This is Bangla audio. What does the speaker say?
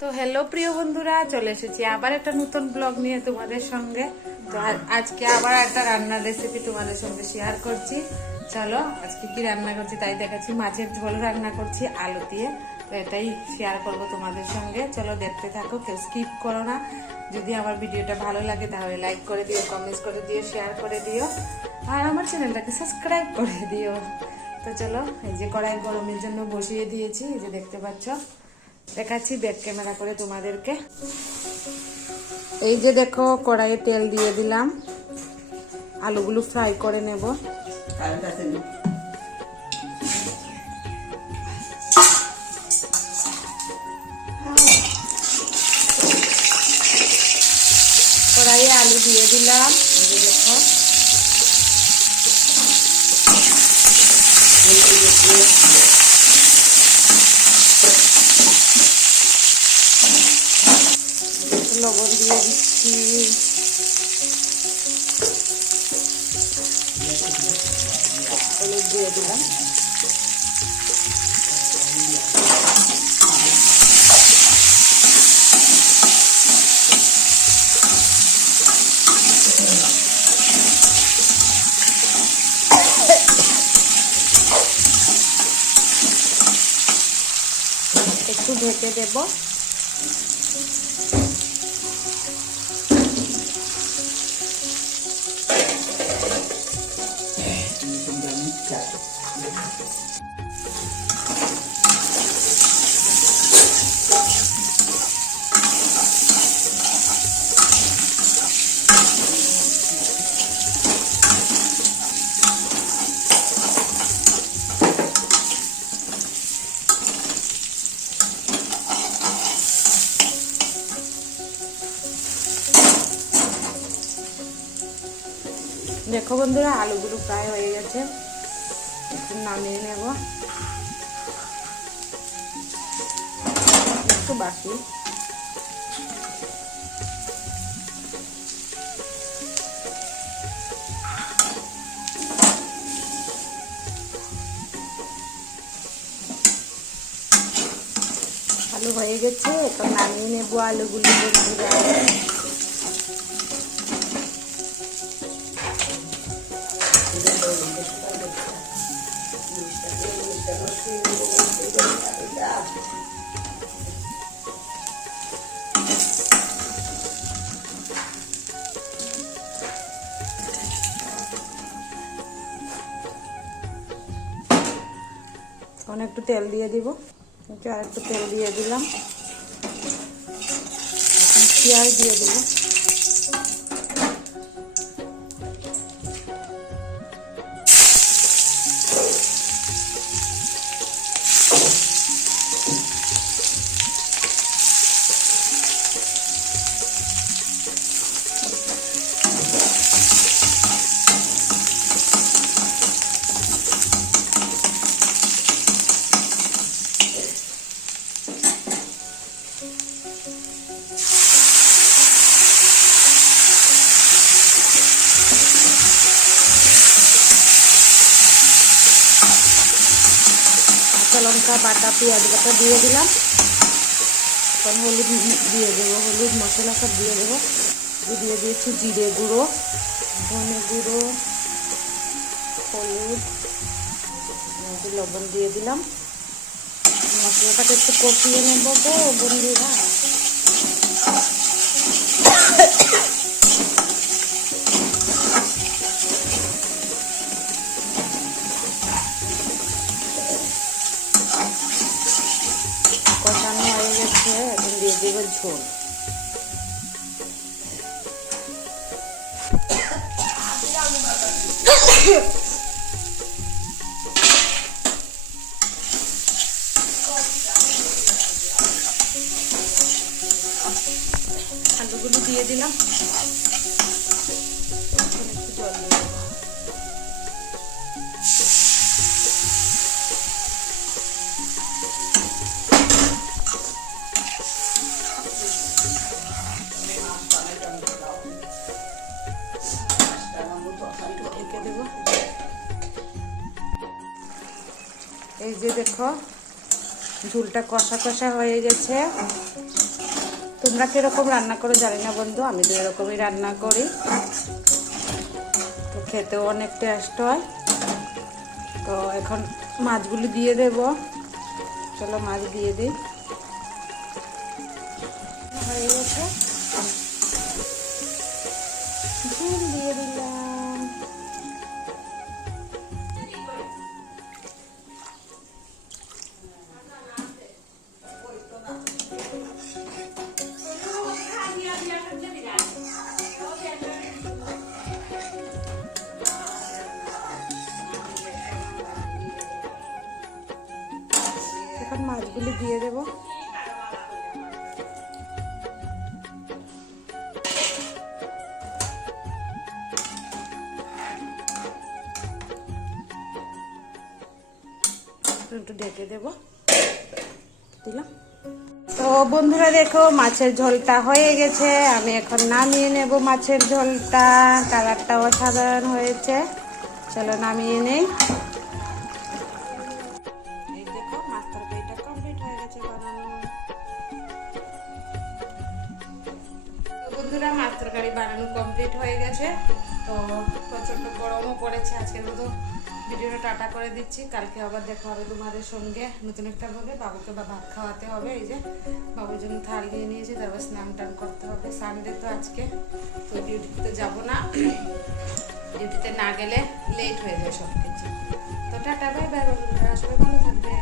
তো হ্যালো প্রিয় বন্ধুরা, চলে এসেছি আবার একটা নতুন ব্লগ নিয়ে তোমাদের সঙ্গে। তো আজকে আবার একটা রান্নার রেসিপি তোমাদের সঙ্গে শেয়ার করছি। চলো, আজকে কি রান্না করছি তাই দেখাচ্ছি। মাছের ঝোল রান্না করছি, আলু দিয়ে। তো এটাই শেয়ার করব তোমাদের সঙ্গে। চলো দেখতে থাকো, কেউ স্কিপ করো না। যদি আমার ভিডিওটা ভালো লাগে তাহলে লাইক করে দিও কমেন্টস করে দিও শেয়ার করে দিও। আর আমার চ্যানেলটাকে সাবস্ক্রাইব করে দিও। তো চলো, এই যে কড়াই গরমের জন্য বসিয়ে দিয়েছি, এই যে দেখতে পাচ্ছ। দেখাচ্ছি ব্যাক ক্যামেরা করে তোমাদেরকে। এই যে দেখো কড়াইয়ে তেল দিয়ে দিলাম। আলুগুলো ফ্রাই করে নেব। কড়াইয়ে আলু দিয়ে দিলাম। দিচ্ছি হলুদ দিয়ে একটু ঢেকে দেবো। দেখো বন্ধুরা, আলুগুলো প্রায় হয়ে গেছে। একটু নামিয়ে নেব। একটু বাকি। আলু হয়ে গেছে, এখন নামিয়ে নেব আলুগুলো বন্ধুরা। এখন একটু তেল দিয়ে দিব। একটু আর একটু তেল দিয়ে দিলাম। পেঁয়াজ দিয়ে দেব। কাঁচা লঙ্কা, বাটা, পেঁয়াজ বাটা দিয়ে দিলাম। এখন হলুদ দিয়ে দেবো, হলুদ মশলা সব দিয়ে দেবো। দিয়ে দিয়ে দিয়েছি জিরে গুঁড়ো, ধনে গুঁড়ো, হলুদ লবণ দিয়ে দিলাম। মশলাটাকে একটু কষিয়ে নেব গো বন্ধুরা। হয়ে এখন দিয়ে দেবো ঝোল। আলুগুলো দিয়ে দিলাম। এই যে দেখো, ঝুলটা কষা কষা হয়ে গেছে। তোমরা কীরকম রান্না করো জানি না বন্ধু, আমি তো এরকমই রান্না করি। তো খেতেও অনেক টেস্ট হয়। তো এখন মাছগুলি দিয়ে দেব। চলো মাছ দিয়ে দিই। হয়ে গেছে। এখন মাছগুলি দিয়ে দেবো। একটু ঢেকে দেব। দিলাম। তো বন্ধুরা দেখো, মাছের ঝোলটা হয়ে গেছে। আমি এখন নামিয়ে নেব মাছের ঝোলটা। কালারটা অসাধারণ হয়েছে। চলো নামিয়ে নেই। বন্ধুরা মাছ তরকারি বানানো কমপ্লিট হয়ে গেছে। তো প্রচণ্ড গরমও পড়েছে আজকের মতো। ভিডিওটা টাটা করে দিচ্ছি। কালকে আবার দেখা হবে তোমাদের সঙ্গে। নতুন একটা ভাবে বাবুকে বা ভাত খাওয়াতে হবে। এই যে বাবুর জন্য থাল নিয়ে নিয়েছি, তারপর স্নান টান করতে হবে। সানডে তো আজকে। তো ডিউটিতে যাব না। ডিউটিতে না গেলে লেট হয়ে যায় সব কিছু তো টাটা বাই বাই বন্ধুরা ভালো থাকবে।